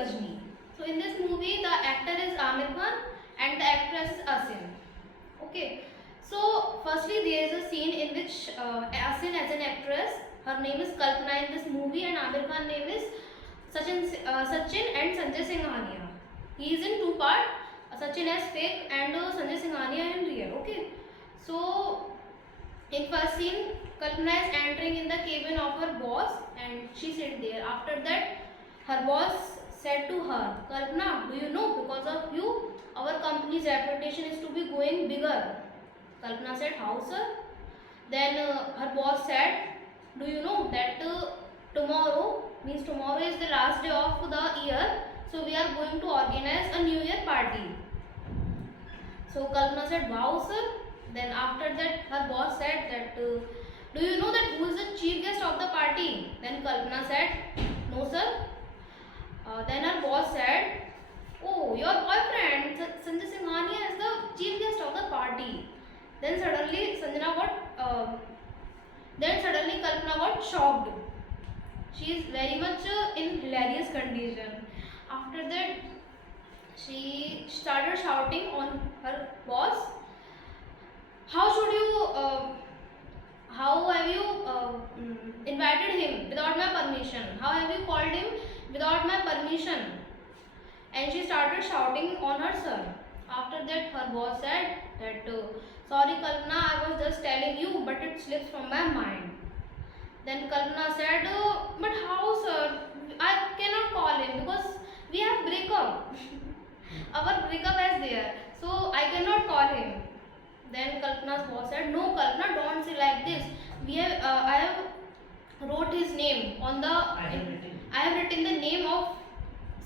Gajni. So in this movie, the actor is Amir Khan and the actress is Asin. Okay. So firstly, there is a scene in which Asin as an actress, her name is Kalpana in this movie, and Amir Khan name is Sachin and Sanjay Singhania. He is in two part. Sachin as fake and Sanjay Singhania in real. Okay. So in first scene, Kalpana is entering in the cabin of her boss and she sit there. After that, her boss said to her, Kalpana, do you know because of you, our company's reputation is to be going bigger. Kalpana said, how sir? Then her boss said, do you know that tomorrow, means tomorrow is the last day of the year, so we are going to organize a New Year party. So Kalpana said, wow sir. Then after that her boss said that, do you know that who is the chief guest of the party? Then Kalpana said, no sir. Then her boss said, oh, your boyfriend Sanjay Singhania is the chief guest of the party. Then suddenly Kalpana got shocked. She is very much in hilarious condition. After that, she started shouting on her boss. How should you? How have you invited him without my permission? How have you called him without my permission? And she started shouting on her sir. After that, her boss said that, sorry Kalpana, I was just telling you, but it slips from my mind. Then Kalpana said, but how sir? I cannot call him because we have breakup. Our breakup is there, so I cannot call him. Then Kalpana's boss said, no Kalpana, don't say like this. I have wrote his name on the. I have written the name of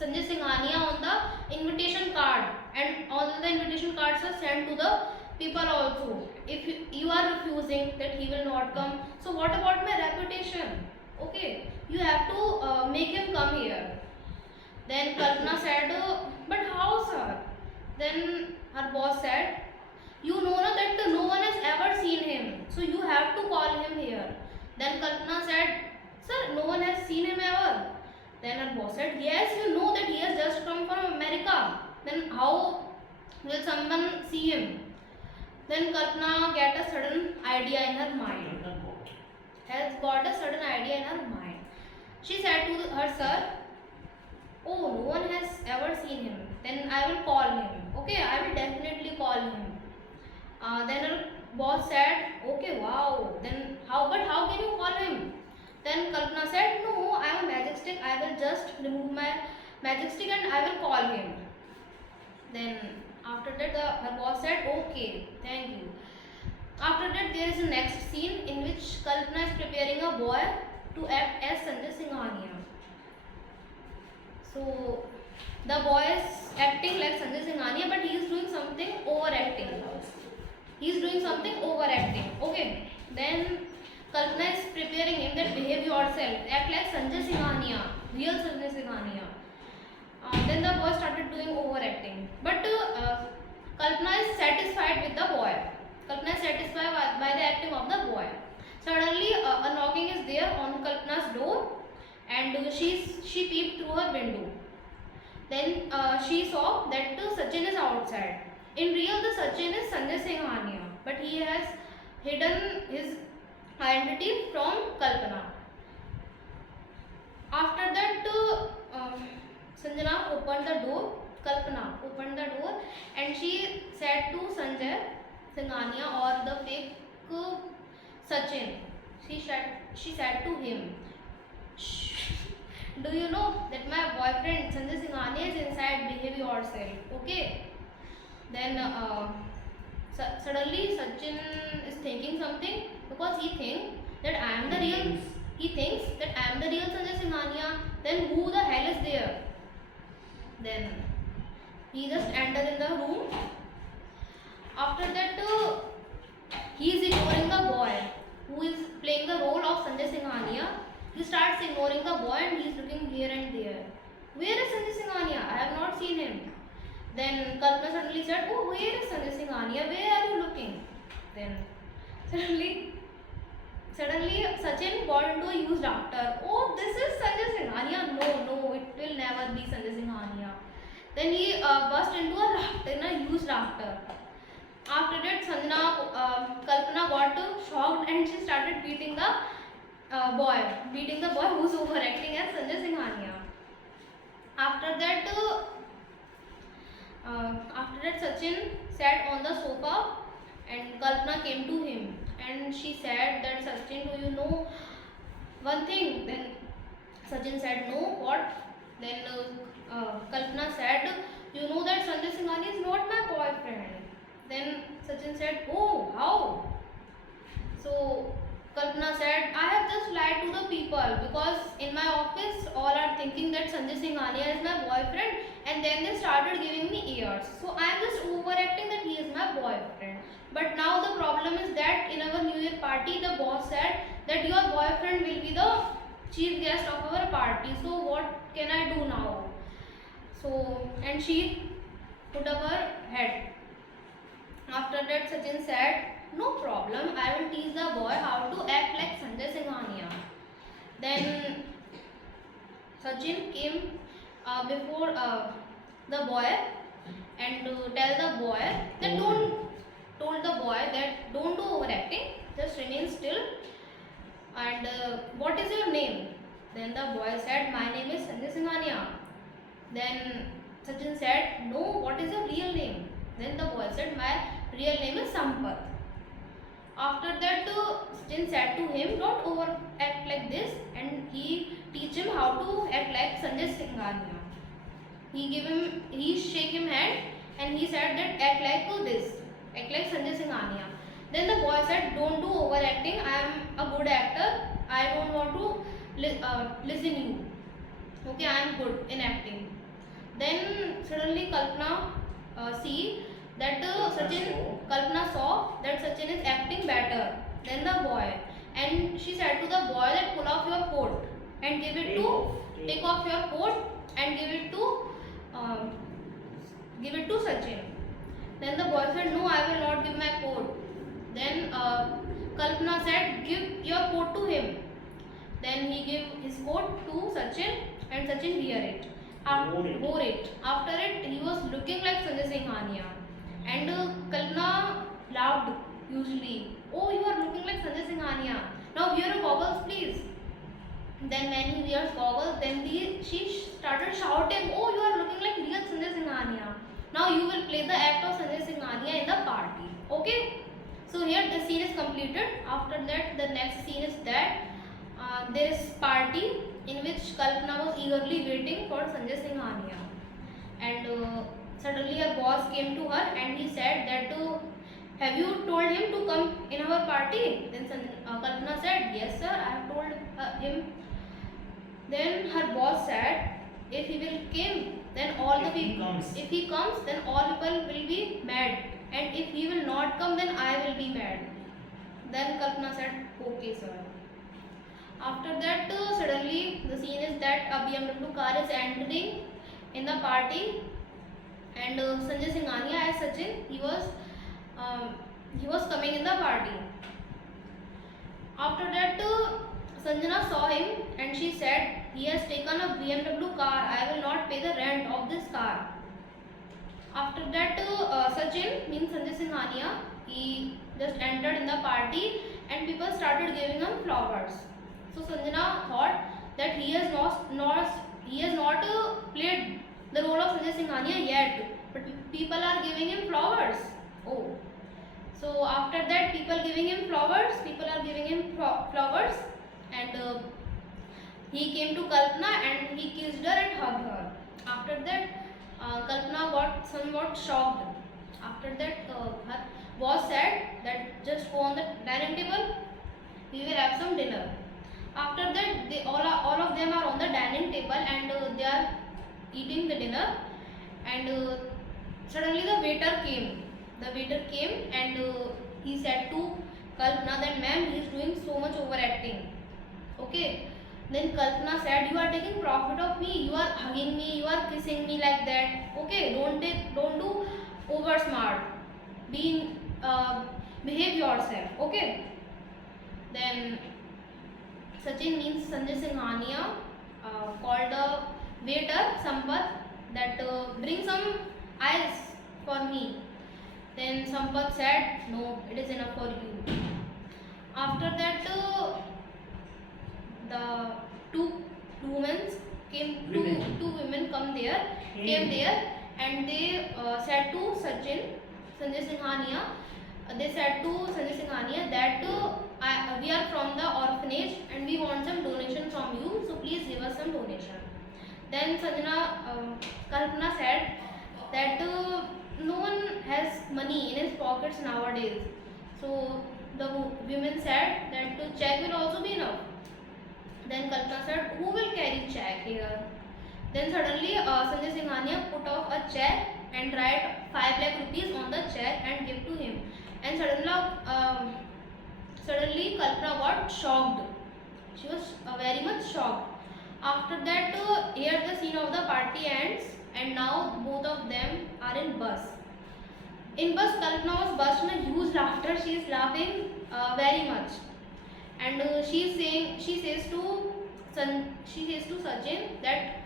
Sanjay Singhania on the invitation card, and all the invitation cards are sent to the people also. If you are refusing that he will not come, so what about my reputation? Okay, you have to make him come here. Then Kalpana said, but how sir? Then her boss said, you know that no one has ever seen him, so you have to call him here. Then Kalpana said, sir, no one has seen him ever. Then her boss said, yes, you know that he has just come from America. Then how will someone see him? Then Kalpana get a sudden idea in her mind. Has got a sudden idea in her mind. She said to her sir, oh, no one has ever seen him. Then I will call him. Okay, I will definitely call him. Then her boss said, okay, wow. Then how can you call him? Then Kalpana said, no, I am a magic stick. I will just remove my magic stick and I will call him. Then after that her boss said, okay, thank you. After that there is a next scene in which Kalpana is preparing a boy to act as Sanjay Singhania. So the boy is acting like Sanjay Singhania, but he is doing something overacting. Okay. Then Kalpana is preparing him that behave yourself, act like Sanjay Singhania, real Sanjay Singhania. Then the boy started doing overacting. But Kalpana is satisfied with the boy. Kalpana is satisfied by the acting of the boy. Suddenly a knocking is there on Kalpana's door, and she peeped through her window. Then she saw that Sachin is outside. In real, the Sachin is Sanjay Singhania, but he has hidden his identity from Kalpana. After that, Sanjana opened the door. Kalpana opened the door, and she said to Sanjay Singhania, or the fake Sachin. She said to him, shh, do you know that my boyfriend Sanjay Singhania is inside? Behave yourself, okay? Then suddenly Sachin is thinking something, because he thinks that I am the real. He thinks that I am the real Sanjay Singhania. Then who the hell is there? Then he just entered in the room. After that, he is ignoring the boy who is playing the role of Sanjay Singhania. He starts ignoring the boy and he is looking here and there. Where is Sanjay Singhania? I have not seen him. Then Kalpana suddenly said, oh, where is Sanjay Singhania? Where are you looking? Then suddenly Sachin got into a huge laughter. Oh, this is Sanjay Singhania. No, it will never be Sanjay Singhania. Then he burst into a laughter, in a huge laughter. After that, Kalpana got shocked and she started beating the boy who's overacting as Sanjay Singhania. After that, Sachin sat on the sofa and Kalpana came to him and she said that, Sachin, do you know one thing? Then Sachin said, no, what? Then Kalpana said, you know that Sanjay Singhania is not my boyfriend. Then Sachin said, oh, how? So Kalpana said, I have just lied to the people because in my office all are thinking that Sanjay Singhania is my boyfriend and then they started giving me ears. So I am just overacting that he is my boyfriend. But now the problem is that in our New Year party, the boss said that your boyfriend will be the chief guest of our party. So what can I do now? So, and she put up her head. After that, Sachin said, no problem, I will teach the boy how to act like Sanjay Singhania. Then Sachin came before the boy and tell the boy that told the boy that don't do overacting, just remain still. And what is your name? Then the boy said, my name is Sanjay Singhania. Then Sachin said, no, what is your real name? Then the boy said, my real name is Sampath. After that, Sachin said to him, don't overact like this, and he teach him how to act like Sanjay Singhania. He shake him hand and he said that act like this, act like Sanjay Singhania. Then the boy said, don't do overacting, I am a good actor, I don't want to listen you. Okay, I am good in acting. Then suddenly Kalpana Kalpana saw that Sachin is acting better than the boy, and she said to the boy that pull off your coat and take off your coat and give it to Sachin. Then the boy said, no, I will not give my coat. Then Kalpana said, give your coat to him. Then he gave his coat to Sachin and Sachin wore it. After it, he was looking like Sanjay Singhania. And Kalpana laughed hugely. Oh, you are looking like Sanjay Singhania. Now wear your goggles, please. Then when he wears goggles, then she started shouting, oh, you are looking like real Sanjay Singhania. Now you will play the act of Sanjay Singhania in the party. Okay? So here the scene is completed. After that, the next scene is that there is party in which Kalpana was eagerly waiting for Sanjay Singhania. And suddenly her boss came to her and he said that, have you told him to come in our party? Then Kalpana said, yes sir, I have told him. Then her boss said, if he will come, then all the people, if he comes, then all people will be mad. And if he will not come, then I will be mad. Then Kalpana said, okay sir. After that, suddenly the scene is that a BMW car is entering in the party, and Sanjay Singhania as Sachin, he was coming in the party. After that, Sanjana saw him and she said, he has taken a BMW car, I will not pay the rent of this car. After that, Sachin, means Sanjay Singhania, he just entered in the party and people started giving him flowers. So Sanjana thought that he has not played the role of Sanjay Singhania yet, but people are giving him flowers. Oh, so after that, people are giving him flowers, and he came to Kalpana and he kissed her and hugged her. After that, Kalpana got somewhat shocked. After that, her boss said that just go on the dining table, we will have some dinner. After that, all of them are on the dining table and they are eating the dinner. And suddenly the waiter came. And he said to Kalpana that, ma'am, he is doing so much overacting. Okay. Then Kalpana said, you are taking profit of me. You are hugging me. You are kissing me like that. Okay. Don't do over smart. Behave yourself. Okay. Then Sachin, means Sanjay Singhania, called the waiter Sampath that bring some eyes for me. Then Sampath said, no, it is enough for you. After that, the two women two women came there, and they said to Sanjay Singhania, that we are from the orphanage and we want some donation from you, so please give us some donation. Then Kalpana said that no one has money in his pockets nowadays. So the women said that the check will also be enough. Then Kalpana said, who will carry check here? Then suddenly Sanjay Singhania put off a check and write 5 lakh rupees on the check and give to him. And suddenly Kalpana got shocked. She was very much shocked. After that, here the scene of the party ends, and now both of them are in bus. In bus, Kalpana was burst in a huge laughter. She is laughing very much, and she says to Sachin that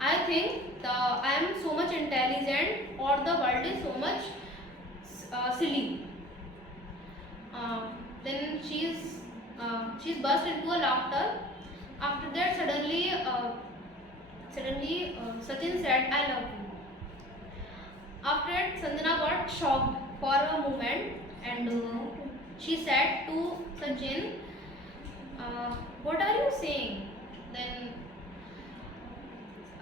I think I am so much intelligent, or the world is so much silly. Then she's burst into a laughter. After that, suddenly Sachin said, I love you. After that, Sandhana got shocked for a moment, and she said to Sachin, what are you saying? Then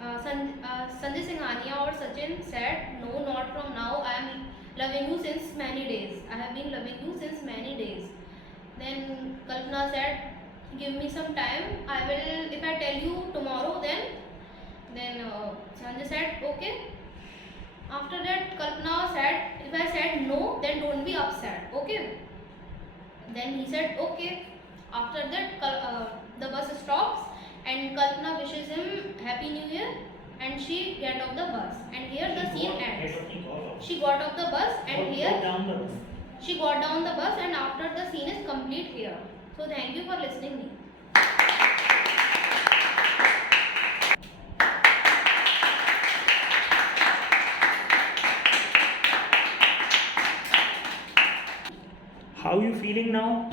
Sanjay Singhania or Sachin said, no, not from now. I am loving you since many days. I have been loving you since many days. Then Kalpana said, give me some time. I will, if I tell you tomorrow, then Sanjay said, okay. After that, Kalpana said, if I said no, then don't be upset, okay? Then he said, okay. After that, the bus stops and Kalpana wishes him Happy New Year, and she get off the bus. And here the scene ends. She got off the bus, and here she got down the bus, and after the scene is complete here. So thank you for listening me. How you feeling now?